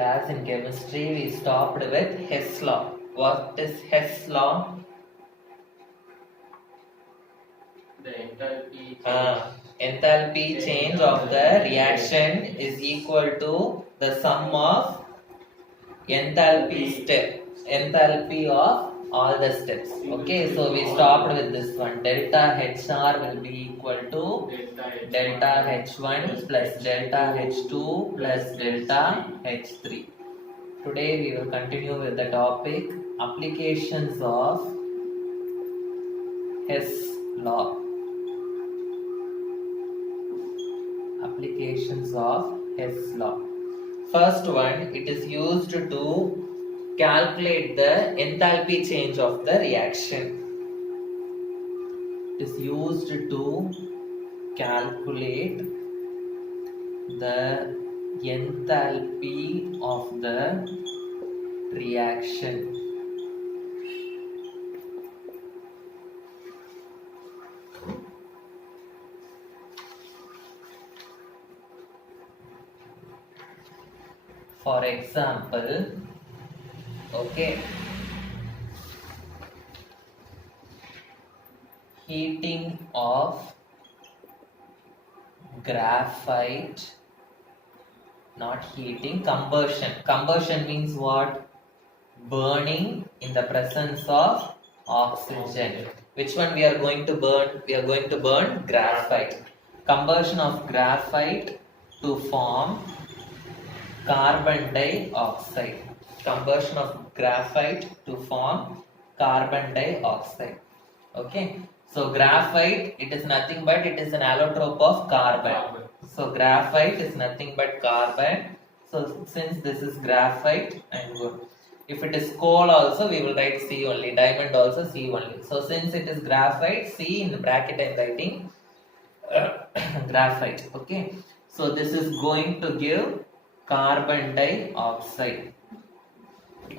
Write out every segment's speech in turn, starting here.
class in chemistry, we stopped with Hess law. What is Hess law? The enthalpy enthalpy change of the reaction is equal to the sum of enthalpy of all the steps. Okay, so we stopped with this one. Delta HR will be equal to delta H1 plus delta H2 plus delta H3. Today we will continue with the topic applications of Hess law. Applications of Hess law. First one, it is used to calculate the enthalpy change of the reaction. It is used to calculate the enthalpy of the reaction. For example, okay, heating of graphite, not heating, combustion. Combustion means what? Burning in the presence of oxygen. Which one we are going to burn? We are going to burn graphite. Combustion of graphite to form carbon dioxide. Combustion of graphite to form carbon dioxide. Okay, so graphite, it is nothing but it is an allotrope of carbon. So graphite is nothing but carbon. So since this is graphite, I'm good. If it is coal also, we will write C only. Diamond also C only. So since it is graphite, C in the bracket I'm writing graphite. Okay, so this is going to give carbon dioxide.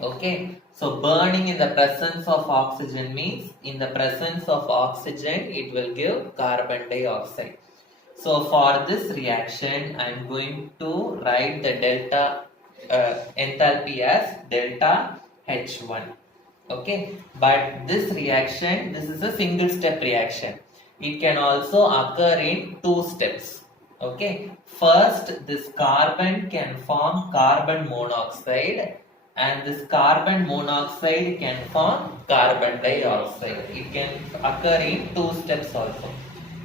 Okay, so burning in the presence of oxygen means in the presence of oxygen it will give carbon dioxide. So for this reaction I am going to write the delta enthalpy as delta H1. Okay, but this reaction, this is a single step reaction. It can also occur in two steps. Okay, first this carbon can form carbon monoxide and this carbon monoxide can form carbon dioxide. It can occur in two steps also.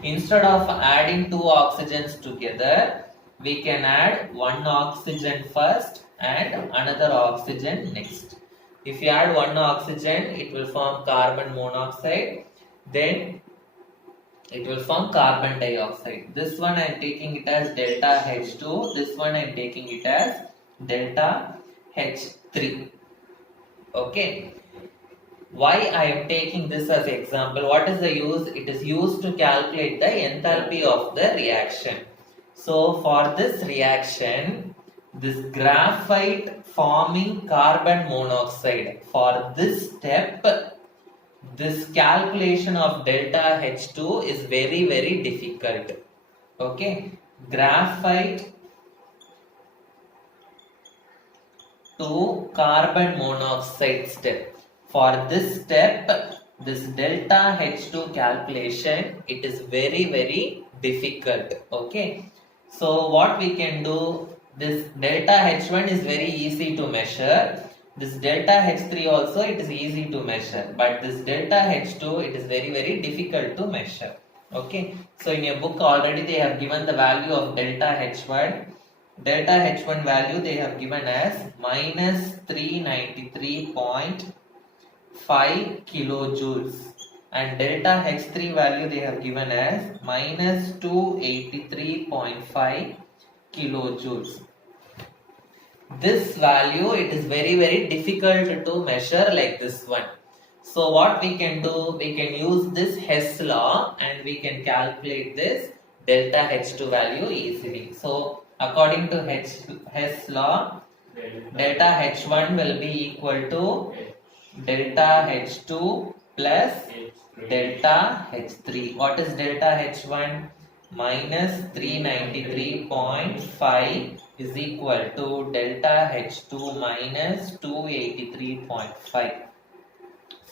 Instead of adding two oxygens together, we can add one oxygen first and another oxygen next. If you add one oxygen, it will form carbon monoxide, then it will form carbon dioxide. This one I am taking it as delta H2, this one I am taking it as delta H3. Okay. Why I am taking this as example? What is the use? It is used to calculate the enthalpy of the reaction. So for this reaction, this graphite forming carbon monoxide, for this step, this calculation of delta H2 is very difficult. Okay, graphite to carbon monoxide step. For this step, this delta H2 calculation, it is very difficult. Okay, so what we can do, this delta H1 is very easy to measure. This delta H3 also it is easy to measure, but this delta H2 it is very difficult to measure. Okay, so in your book already they have given the value of delta H1. Delta H1 value they have given as minus 393.5 kilojoules and delta H3 value they have given as minus 283.5 kilojoules. This value it is very difficult to measure like this one. So what we can do, we can use this Hess law and we can calculate this delta H2 value easily. So according to Hess law, delta H1 will be equal to delta H2 plus delta H3. What is delta H1? Minus 393.5 is equal to delta H2 minus 283.5.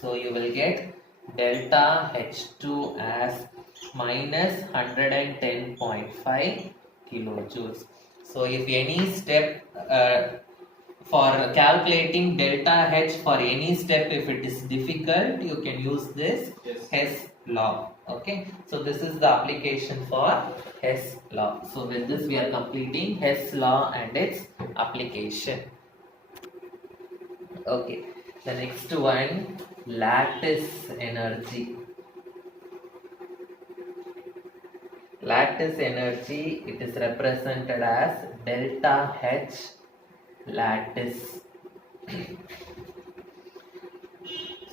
So you will get delta H2 as minus 110.5 kilojoules. So if any step for calculating delta H for any step, if it is difficult, you can use this Hess law. Okay, so this is the application for Hess law. So with this we are completing Hess law and its application. Okay, the next one, lattice energy. Lattice energy, it is represented as delta H lattice.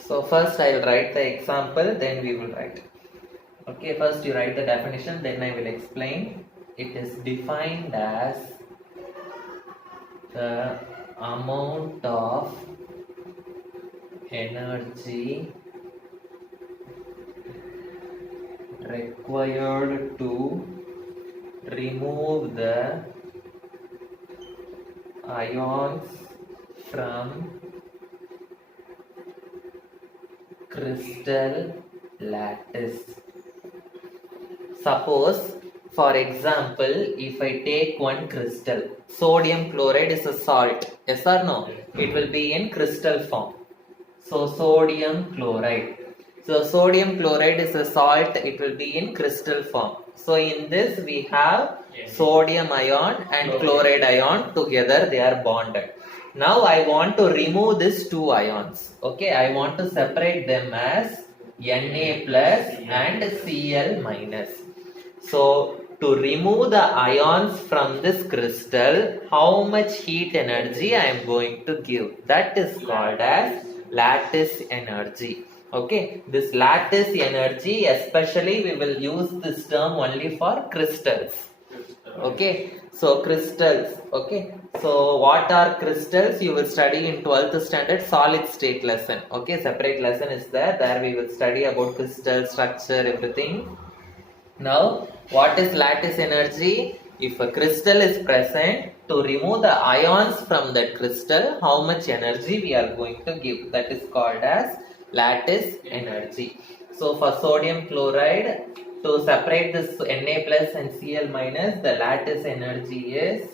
So first I will write the example, then we will write. Okay, first you write the definition, then I will explain. It is defined as the amount of energy required to remove the ions from crystal lattice. Suppose, for example, if I take one crystal, sodium chloride is a salt, yes or no? It will be in crystal form. So sodium chloride. So sodium chloride is a salt, it will be in crystal form. So in this we have sodium ion and chloride ion together, they are bonded. Now I want to remove these two ions. Okay, I want to separate them as Na plus and Cl minus. So to remove the ions from this crystal, how much heat energy I am going to give? That is called as lattice energy. Okay, this lattice energy, especially we will use this term only for crystals. Okay, so crystals. Okay, so what are crystals? You will study in 12th standard solid state lesson. Okay, separate lesson is there. There we will study about crystal structure, everything. Now, what is lattice energy? If a crystal is present, to remove the ions from that crystal, how much energy we are going to give? That is called as lattice energy. So for sodium chloride, to separate this Na plus and Cl minus, the lattice energy is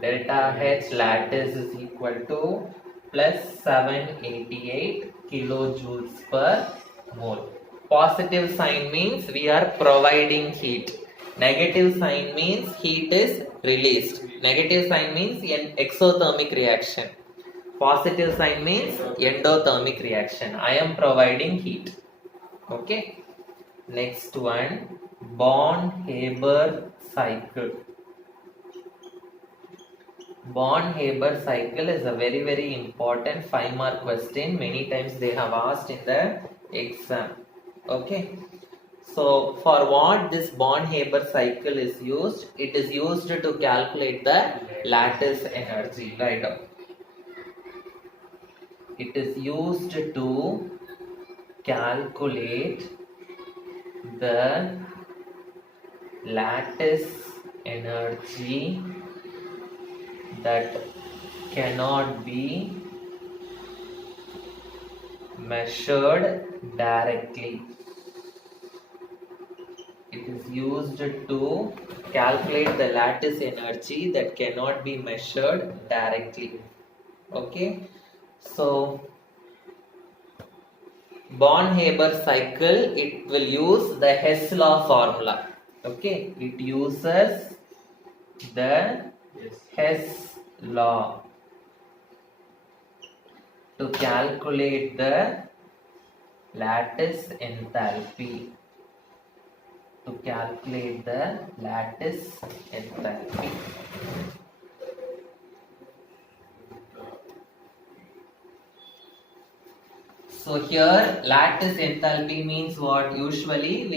delta H lattice is equal to plus 788 kilojoules per mole. Positive sign means we are providing heat. Negative sign means heat is released. Negative sign means an exothermic reaction. Positive sign means endothermic reaction. I am heat. Okay. Next one, Born-Haber cycle. Born-Haber cycle is a very important 5-mark question. Many times they have asked in the exam. Okay. So for what this Born-Haber cycle is used? It is used to calculate the lattice energy. Right up. It is used to calculate the lattice energy that cannot be measured directly. It is used to calculate the lattice energy that cannot be measured directly. Okay, so Born-Haber cycle, it will use the Hess law formula. Okay, it uses the Hess law to calculate the lattice enthalpy. To calculate the lattice enthalpy. So here lattice enthalpy means what? Usually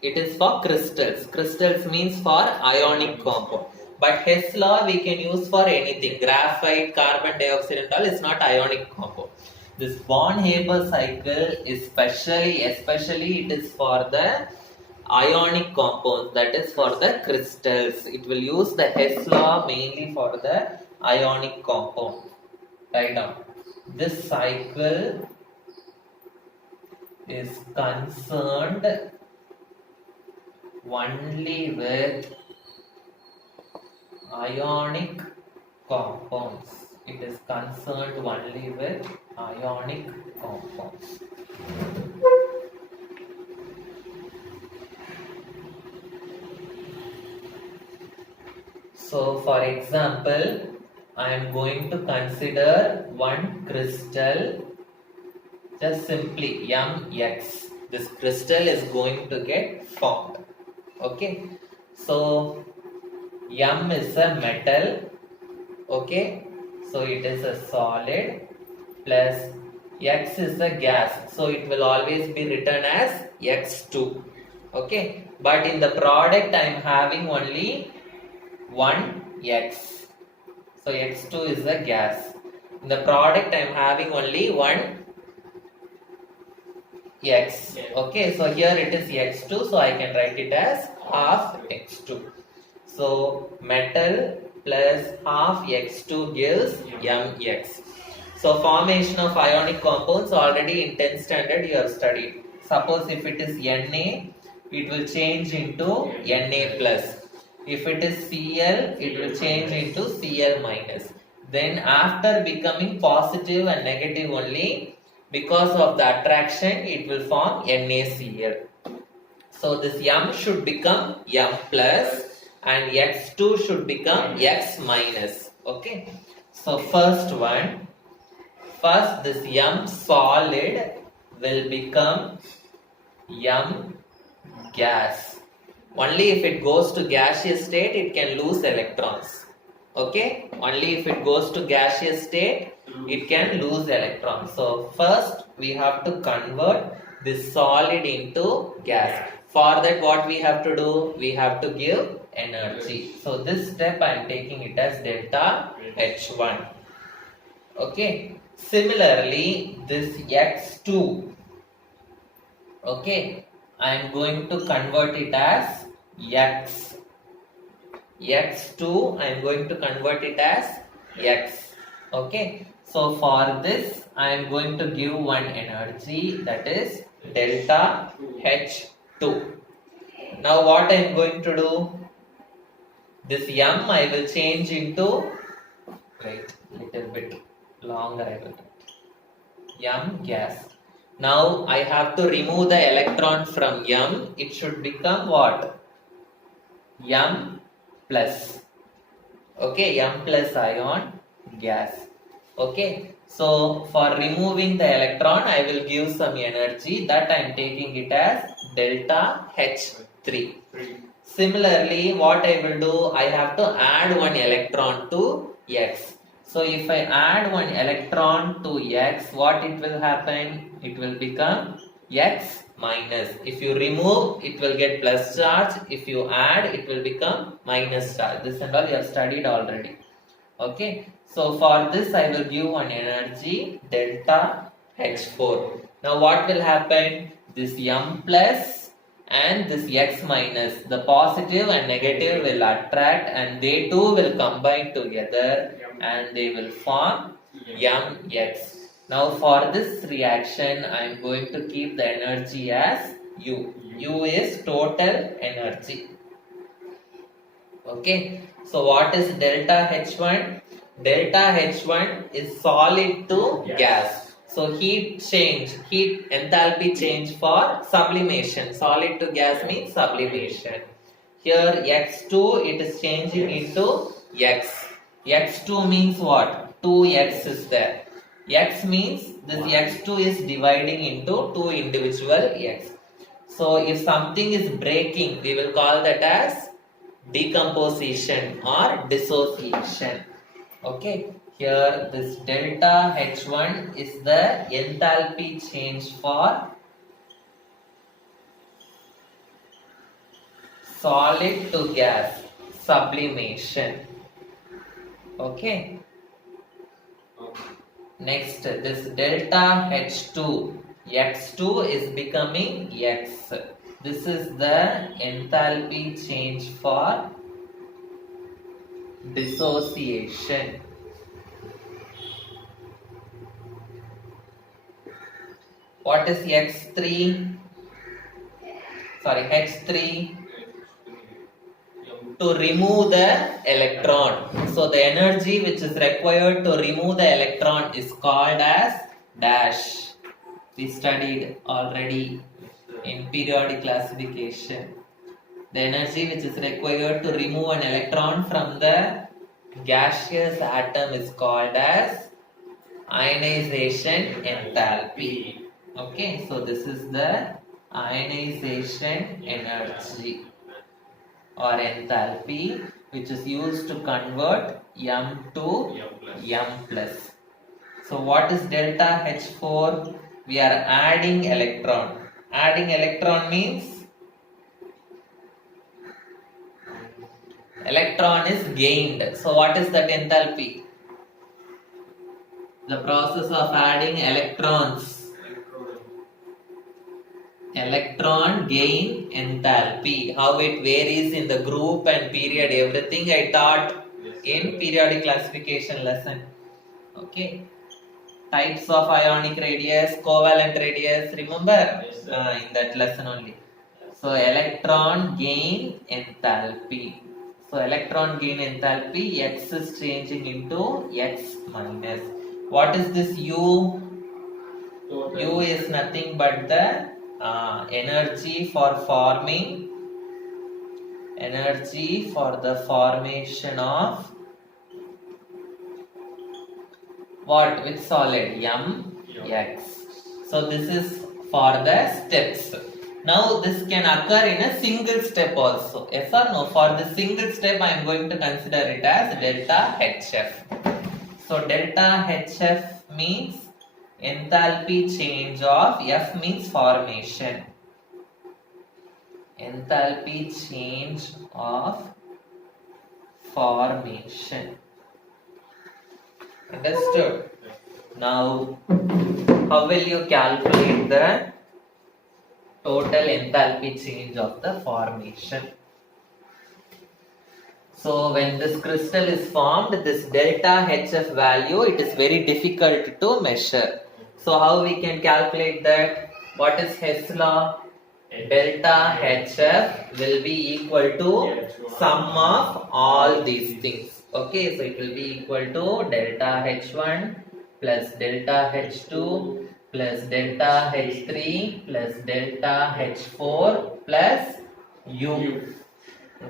it is for crystals. Crystals means for ionic compound. But Hess law we can use for anything. Graphite, carbon dioxide and all is not ionic compound. This Born-Haber cycle is especially it is for the ionic compounds, that is for the crystals. It will use the Hess law mainly for the ionic compound. Write down. This cycle is concerned only with ionic compounds. It is concerned only with ionic compounds. So, for example, I am going to consider one crystal, just simply mx. This crystal is going to get formed. Okay, so m is a metal. Okay, so it is a solid, plus x is a gas, so it will always be written as x2. Okay, but in the product I am having only one x, so x2 is a gas. In the product I am having only one x. Okay, so here it is x2, so I can write it as half x2. So metal plus half x2 gives mx. So formation of ionic compounds already in 10th standard you have studied. Suppose if it is Na, it will change into Na plus. If it is Cl, it will change into Cl minus. Then after becoming positive and negative only, because of the attraction, it will form NaCl. So this m should become m plus and x2 should become x minus. Okay. So first this m solid will become m gas. Only if it goes to gaseous state, it can lose electrons. Okay, only if it goes to gaseous state, it can lose electrons. So first we have to convert this solid into gas. For that, what we have to do? We have to give energy. So this step I am taking it as delta H1. Okay. Similarly, this X2. Okay, I am going to convert it as X. X2, I am going to convert it as X. Okay, so for this, I am going to give one energy, that is delta H2. Now what I am going to do? This M I will change into, right, little bit longer I will write. M gas. Now I have to remove the electron from M. It should become what? M plus. Okay, M plus ion gas. Okay, so for removing the electron, I will give some energy, that I am taking it as delta H3. Similarly, what I will do, I have to add one electron to X. So if I add one electron to X, what it will happen? It will become X minus. If you remove, it will get plus charge. If you add, it will become minus charge. This and all you have studied already. Okay. So for this, I will give one energy delta H4. Now what will happen? This M plus and this X minus, the positive and negative will attract and they too will combine together and they will form Mx. Now for this reaction, I am going to keep the energy as U. U is total energy. Okay. So what is delta H1? Delta H1 is solid to gas. So heat enthalpy change for sublimation. Solid to gas means sublimation. Here X2, it is changing into X. X2 means what? 2X is there. X means this X2 is dividing into two individual X. So if something is breaking, we will call that as decomposition or dissociation. Okay, here this delta H1 is the enthalpy change for solid to gas sublimation. Okay. Next, this delta H2, X2 is becoming X. This is the enthalpy change for dissociation. What is X3? Sorry, H3? To remove the electron. So the energy which is required to remove the electron is called as dash. We studied already in periodic classification. The energy which is required to remove an electron from the gaseous atom is called as ionization enthalpy. Okay, so this is the ionization energy or enthalpy which is used to convert M to M plus. So what is delta H4? We are adding electron. Adding electron means electron is gained. So what is that enthalpy? The process of adding electrons. Electron gain enthalpy. How it varies in the group and period. Everything I taught in periodic classification lesson. Okay. Types of ionic radius, covalent radius. Remember? In that lesson only. So electron gain enthalpy. So electron gain enthalpy, X is changing into X minus. What is this U? U is nothing but the energy for forming, energy for the formation of what? With solid? M, X. So this is for the steps. Now this can occur in a single step also. Yes or no? For the single step I am going to consider it as delta HF. So delta HF means enthalpy change of, F means formation. Enthalpy change of formation. Understood? Now, how will you calculate the total enthalpy change of the formation? So when this crystal is formed, this delta HF value, it is very difficult to measure. So how we can calculate that? What is Hess law? Delta HF will be equal to sum of all these things. Okay, so it will be equal to delta H1 plus delta H2 plus delta H3 plus delta H4 plus U.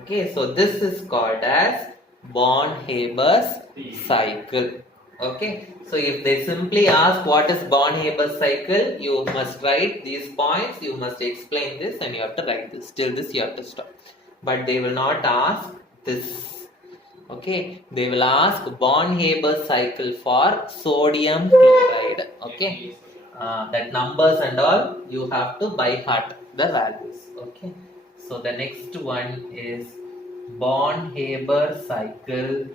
Okay, so this is called as Born-Haber's cycle. Okay, so if they simply ask what is Born-Haber's cycle, you must write these points, you must explain this, and you have to write this. Till this you have to stop. But they will not ask this. Okay, they will ask Born-Haber's cycle for sodium chloride. Okay, that numbers and all you have to by heart the values. Okay, so the next one is Born-Haber cycle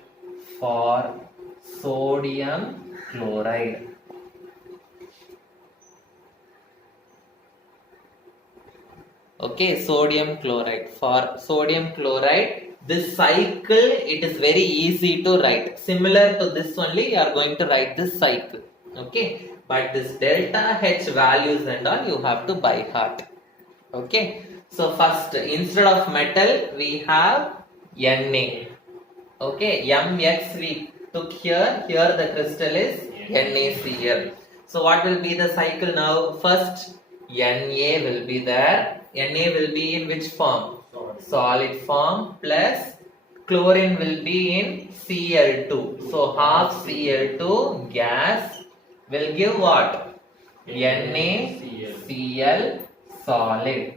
for sodium chloride. Okay, sodium chloride. For sodium chloride, this cycle, it is very easy to write. Similar to this only, you are going to write this cycle. Okay, but this delta H values and all you have to by heart. Okay, so first, instead of metal, we have Na. Okay, Mx we took here. Here the crystal is NaCl. So what will be the cycle now? First, Na will be there. Na will be in which form? Solid form, plus chlorine will be in Cl2. So half Cl2 gas will give what? NaCl solid.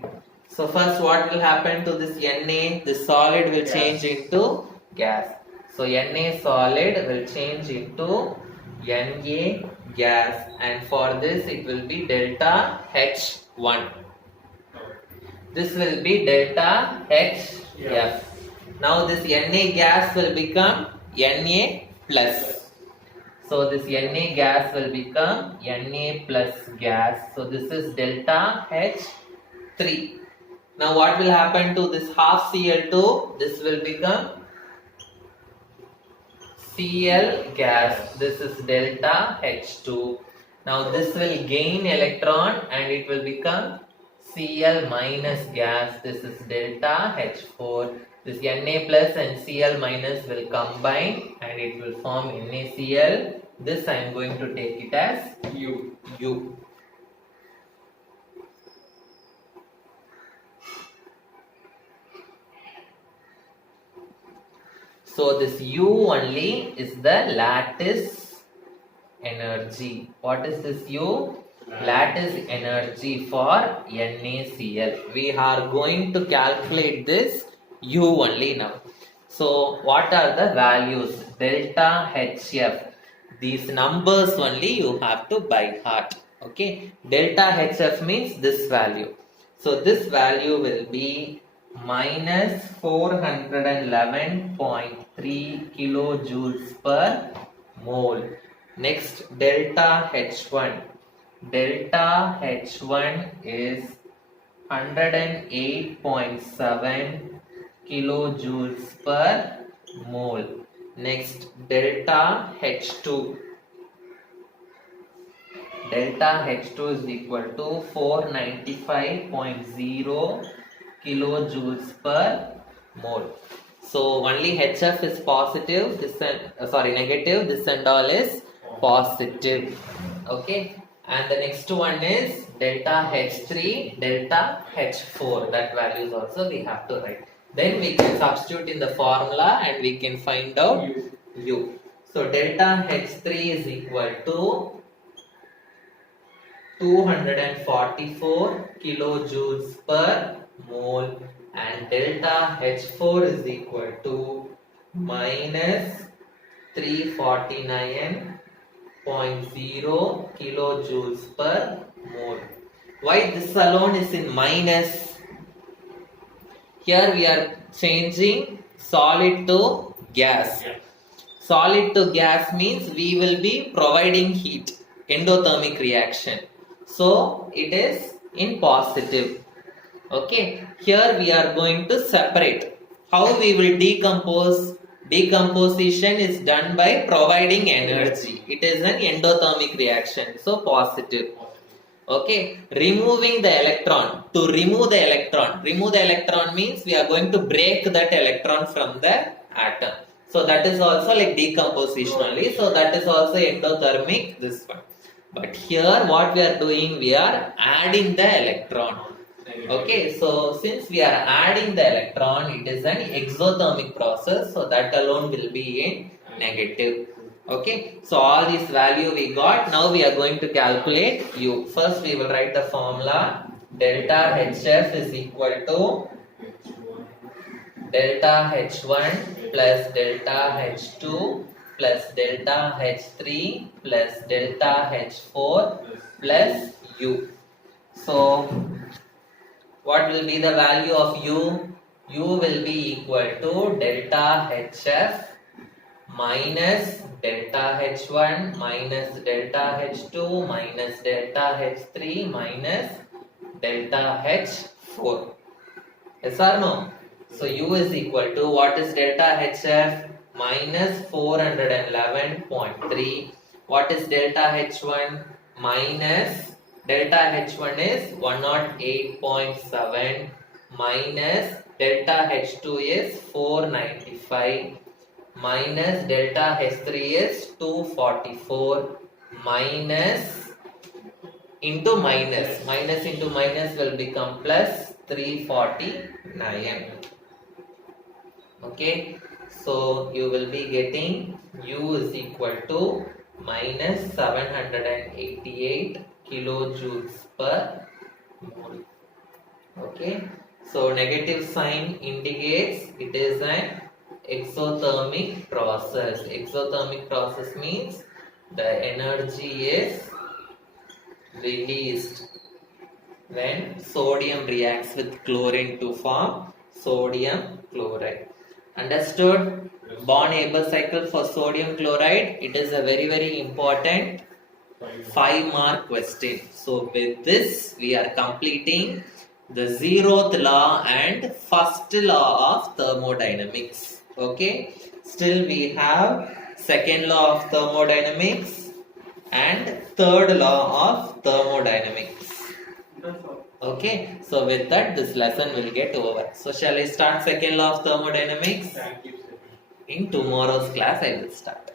So first what will happen to this Na? The solid will change into gas. So Na solid will change into Na gas, and for this it will be delta H1. This will be delta HF. Now this Na gas will become Na plus. So this Na gas will become Na plus gas. So this is delta H3. Now what will happen to this half Cl2? This will become Cl gas. This is delta H2. Now this will gain electron and it will become Cl minus gas. This is delta H4. This Na plus and Cl minus will combine and it will form NaCl. This I am going to take it as U. So this U only is the lattice energy. What is this U? Lattice energy for NaCl. We are going to calculate this U only now. So what are the values? Delta HF. These numbers only you have to by heart. Okay. Delta HF means this value. So this value will be minus 411.3 kilojoules per mole. Next, delta H1. Delta H1 is 108.7 kilojoules per mole. Next, delta H2. Delta H2 is equal to 495.0 kilojoules per mole. So only HF is positive, this and negative, this and all is positive. Okay, and the next one is delta H3, delta H4. That values also we have to write. Then we can substitute in the formula and we can find out U. So delta H3 is equal to 244 kilojoules per mole and delta H4 is equal to minus 349.0 kilojoules per mole. Why this alone is in minus? Here we are changing solid to gas. Solid to gas means we will be providing heat, endothermic reaction. So it is in positive. Okay, here we are going to separate. How we will decompose? Decomposition is done by providing energy. It is an endothermic reaction. So positive. Okay, removing the electron. To remove the electron means we are going to break that electron from the atom. So that is also like decomposition only. So that is also endothermic, this one. But here what we are doing, we are adding the electron. Okay, so since we are adding the electron, it is an exothermic process. So that alone will be in negative. Okay, so all this value we got. Now we are going to calculate U. First we will write the formula. Delta HF is equal to delta H1 plus delta H2 plus delta H3 plus delta H4 plus U. So what will be the value of U? U will be equal to delta HF minus delta H1 minus delta H2 minus delta H3 minus delta H4. Yes or no? So U is equal to, what is delta HF? Minus 411.3. What is delta H1? Minus delta H1 is 108.7 minus delta H2 is 495 minus delta H3 is 244 minus into minus. Minus into minus will become plus 349. Okay, so you will be getting U is equal to minus 788 kilojoules per mole. Okay, so negative sign indicates it is an exothermic process. Exothermic process means the energy is released when sodium reacts with chlorine to form sodium chloride. Understood? Born-Haber cycle for sodium chloride. It is a very important 5-mark question. So with this we are completing the zeroth law and first law of thermodynamics. Okay, still we have second law of thermodynamics and third law of thermodynamics. That's all. Okay, so with that, this lesson will get over. So, shall I start second law of thermodynamics? Thank you, sir. In tomorrow's class, I will start.